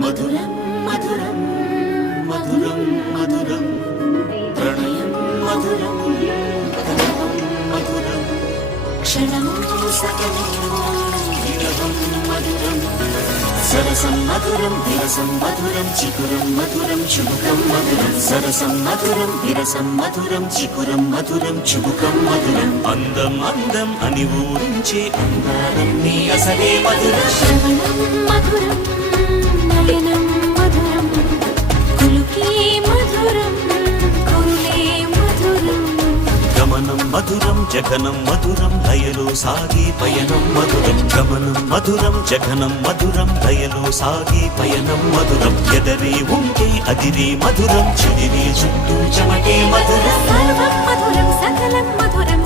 మధురం మధురం మధురం మధురం ప్రణయం మధురం కలవం మధురం క్షణము సకలం విరహం మధురం సరసం మధురం విరసం మధురం చికురం మధురం చుబుకం మధురం సరసం మధురం విరసం మధురం చికురం మధురం చుబుకం మధురం అందం అందం అని ఊరించే అందాలన్నీ అసలే మధురం శ్రవణం మధురం నయనం మధురం కులుకే మధురం కురులే మధురం గమనం మధురం జగనం మధురం లయలో సాగే పయనం మధురం గమనం మధురం జగనం మధురం లయలో సాగే పయనం మధురం ఎదరే ఉంటే అదిరే మధురం చెదిరే చుట్టూ చెమటే మధురం సర్వం మధురం సకలం మధురం